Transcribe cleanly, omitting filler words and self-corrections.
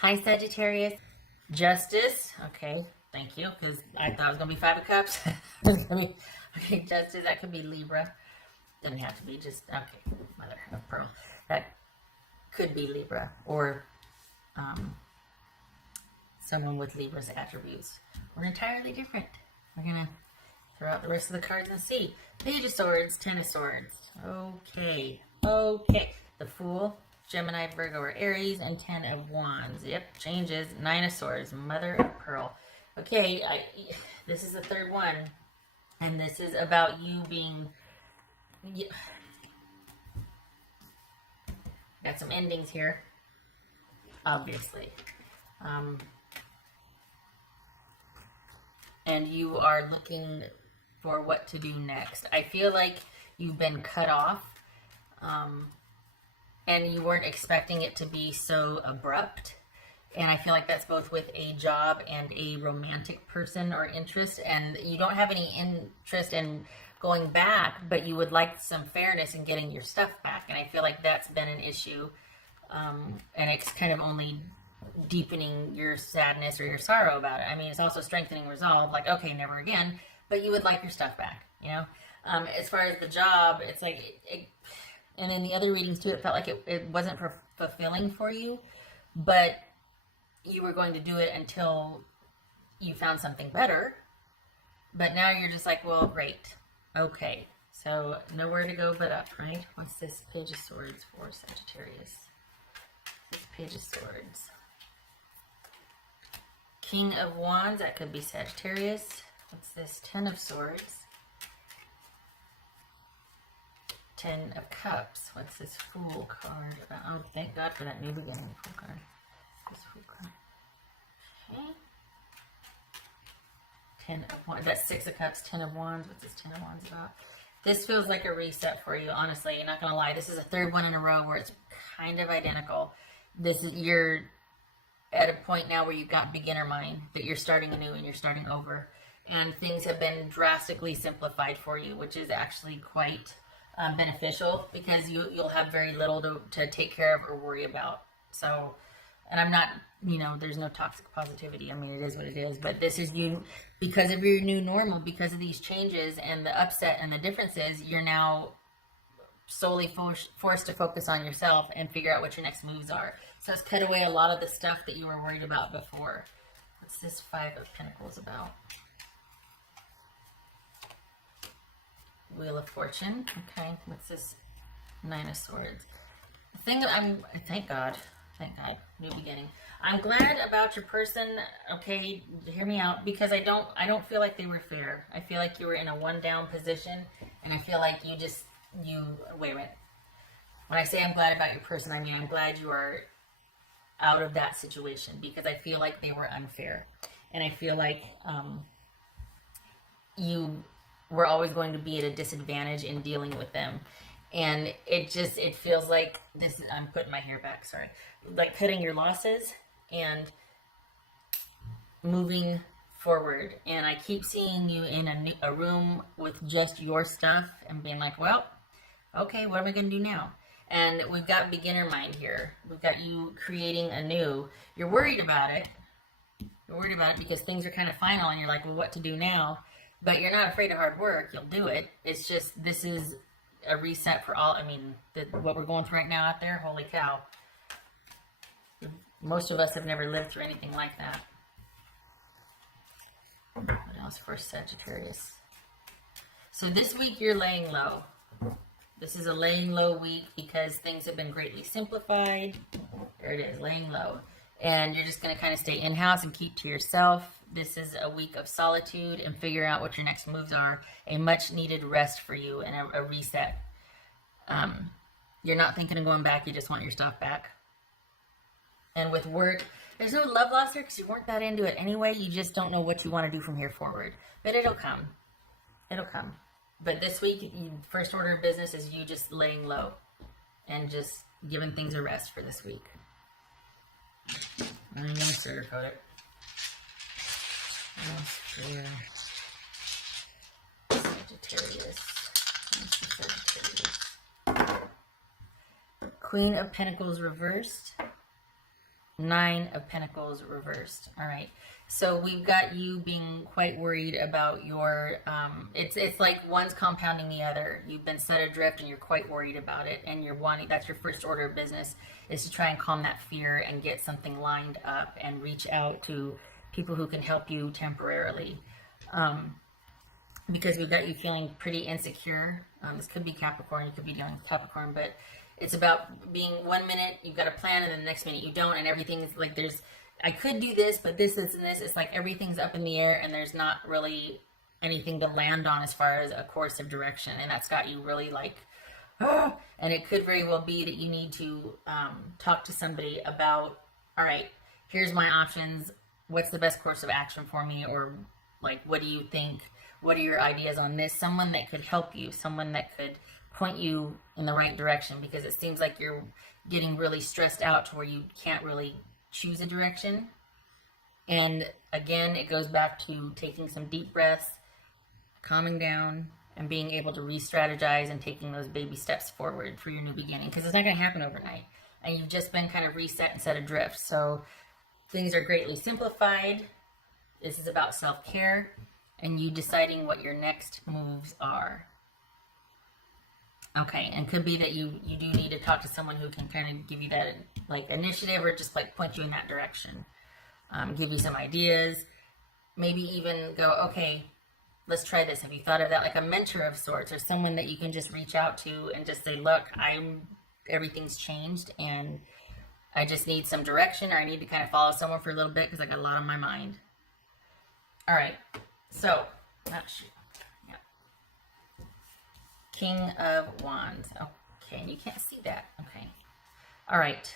Hi, Sagittarius. Justice. Okay, thank you, because I thought it was going to be Five of Cups. Okay, Justice, that could be Libra. Doesn't have to be, just, okay, Mother of Pearl. That could be Libra, or someone with Libra's attributes. We're entirely different. We're going to throw out the rest of the cards and see. Page of Swords, Ten of Swords. Okay, okay. The Fool, Gemini, Virgo, or Aries, and Ten of Wands. Yep, changes. Nine of Swords, Mother of Pearl. Okay, this is the third one, and this is about you being... Got some endings here, obviously. And you are looking for what to do next. I feel like you've been cut off, and you weren't expecting it to be so abrupt. And I feel like that's both with a job and a romantic person or interest, and you don't have any interest in going back, but you would like some fairness in getting your stuff back. And I feel like that's been an issue, and it's kind of only deepening your sadness or your sorrow about it. I mean, it's also strengthening resolve, like, okay, never again, but you would like your stuff back, you know? As far as the job, it's like, and in the other readings too, it felt like it wasn't fulfilling for you, but you were going to do it until you found something better. But now you're just like, well, great. Okay. So nowhere to go but up, right? What's this Page of Swords for Sagittarius? This Page of Swords. King of Wands, that could be Sagittarius. What's this? Ten of Swords. Ten of Cups. What's this Fool card about? Oh, thank God for that new beginning. Fool card. This Fool card. Okay. Ten of Wands. That's Six of Cups. Ten of Wands. What's this Ten of Wands about? This feels like a reset for you, honestly. You're not going to lie. This is a third one in a row where it's kind of identical. This is, you're at a point now where you've got beginner mind, that you're starting anew and you're starting over. And things have been drastically simplified for you, which is actually quite beneficial, because you'll have very little to take care of or worry about. So, and I'm not, you know, there's no toxic positivity. I mean, it is what it is. But this is you, because of your new normal, because of these changes and the upset and the differences, you're now solely forced to focus on yourself and figure out what your next moves are. So it's cut away a lot of the stuff that you were worried about before. What's this Five of Pentacles about? Wheel of Fortune. Okay, what's this Nine of Swords? The thing that thank God, new beginning. I'm glad about your person. Okay, hear me out, because I don't feel like they were fair. I feel like you were in a one down position, and I feel like wait a minute. When I say I'm glad about your person, I mean I'm glad you are out of that situation, because I feel like they were unfair, and I feel like you were always going to be at a disadvantage in dealing with them. And it feels like this, I'm putting my hair back, sorry, like cutting your losses and moving forward. And I keep seeing you in a room with just your stuff and being like, well, okay, what am I going to do now? And we've got beginner mind here. We've got you creating anew. You're worried about it. You're worried about it because things are kind of final, and you're like, well, what to do now? But you're not afraid of hard work. You'll do it. It's just, this is a reset for all. I mean, what we're going through right now out there, holy cow. Most of us have never lived through anything like that. What else for Sagittarius? So this week you're laying low. This is a laying low week because things have been greatly simplified. There it is, laying low. And you're just going to kind of stay in-house and keep to yourself. This is a week of solitude and figure out what your next moves are. A much-needed rest for you and a reset. You're not thinking of going back. You just want your stuff back. And with work, there's no love loss here because you weren't that into it anyway. You just don't know what you want to do from here forward. But it'll come. It'll come. But this week, first order of business is you just laying low and just giving things a rest for this week. I'm going to sugarcoat it. Sagittarius. Queen of Pentacles reversed. Nine of Pentacles reversed. All right. So we've got you being quite worried about your, it's like one's compounding the other. You've been set adrift and you're quite worried about it. And you're wanting, that's your first order of business, is to try and calm that fear and get something lined up and reach out to people who can help you temporarily. Because we've got you feeling pretty insecure. This could be Capricorn, you could be dealing with Capricorn, but it's about being 1 minute, you've got a plan, and then the next minute you don't, and everything's like I could do this, but this, and this. It's like everything's up in the air, and there's not really anything to land on as far as a course of direction, and that's got you really like, oh. And it could very well be that you need to talk to somebody about, all right, here's my options, what's the best course of action for me, or like, what do you think? What are your ideas on this? Someone that could help you, someone that could point you in the right direction, because it seems like you're getting really stressed out to where you can't really choose a direction. And again, it goes back to taking some deep breaths, calming down, and being able to re-strategize and taking those baby steps forward for your new beginning, because it's not going to happen overnight. And you've just been kind of reset and set adrift. So things are greatly simplified. This is about self-care and you deciding what your next moves are. Okay, and could be that you do need to talk to someone who can kind of give you that like initiative, or just like point you in that direction, give you some ideas, maybe even go, okay, let's try this. Have you thought of that? Like a mentor of sorts, or someone that you can just reach out to and just say, look, everything's changed and I just need some direction, or I need to kind of follow someone for a little bit because I got a lot on my mind. All right, so, oh shoot. King of Wands. Okay, and you can't see that. Okay. All right.